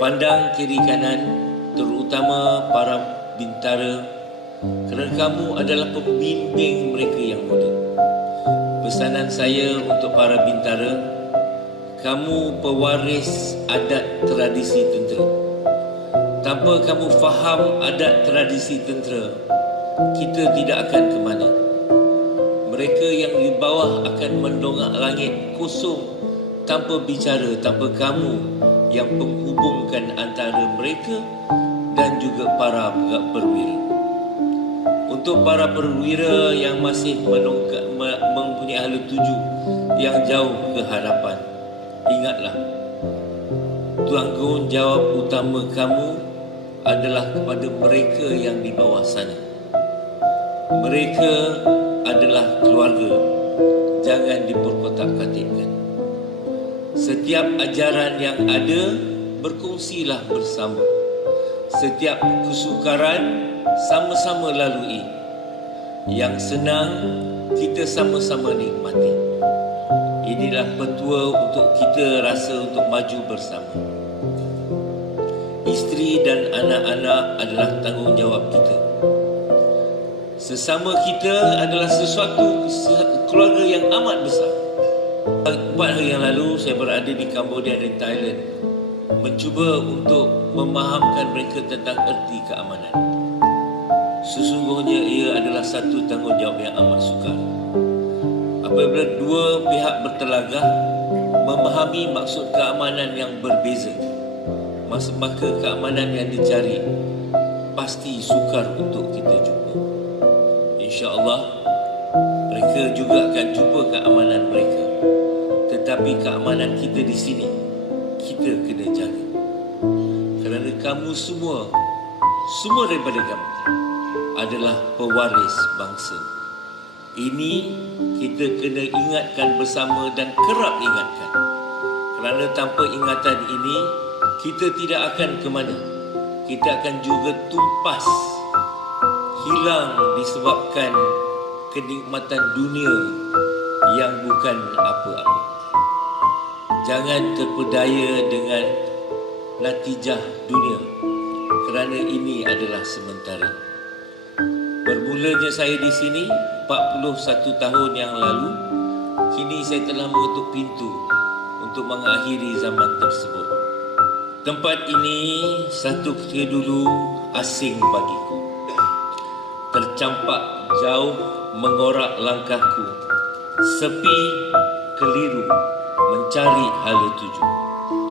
Pandang kiri kanan, terutama para bintara, kerana kamu adalah pembimbing mereka yang muda. Pesanan saya untuk para bintara, kamu pewaris adat tradisi tentera. Tanpa kamu faham adat tradisi tentera, kita tidak akan ke mana. Mereka yang di bawah akan mendongak langit kosong tanpa bicara, tanpa kamu yang penghubungkan antara mereka dan juga para perwira. Untuk para perwira yang masih mempunyai hala tuju yang jauh ke hadapan, ingatlah, tanggungjawab utama kamu adalah kepada mereka yang di bawah sana. Mereka adalah keluarga, jangan diperkotak-katikkan. Setiap ajaran yang ada, berkongsilah bersama. Setiap kesukaran, sama-sama lalui. Yang senang, kita sama-sama nikmati. Inilah petua untuk kita rasa untuk maju bersama. Isteri dan anak-anak adalah tanggungjawab kita. Sesama kita adalah sesuatu keluarga yang amat besar. 4 hari yang lalu saya berada di Cambodia dan Thailand, mencuba untuk memahamkan mereka tentang erti keamanan. Sesungguhnya ia adalah satu tanggungjawab yang amat sukar. Apabila dua pihak bertelagah memahami maksud keamanan yang berbeza, maka keamanan yang dicari pasti sukar untuk kita jumpa. InsyaAllah mereka juga akan jumpa keamanan mereka. Tetapi keamanan kita di sini, kita kena jaga. Kerana kamu semua daripada kamu adalah pewaris bangsa. Ini kita kena ingatkan bersama dan kerap ingatkan. Kerana tanpa ingatan ini, kita tidak akan ke mana. Kita akan juga tumpas, hilang disebabkan kenikmatan dunia yang bukan apa-apa. Jangan terpedaya dengan natijah dunia, kerana ini adalah sementara. Bermulanya saya di sini 41 tahun yang lalu, kini saya telah mengetuk pintu untuk mengakhiri zaman tersebut. Tempat ini satu ketika dulu asing bagiku. Tercampak jauh mengorak langkahku, sepi, keliru, mencari hala tuju.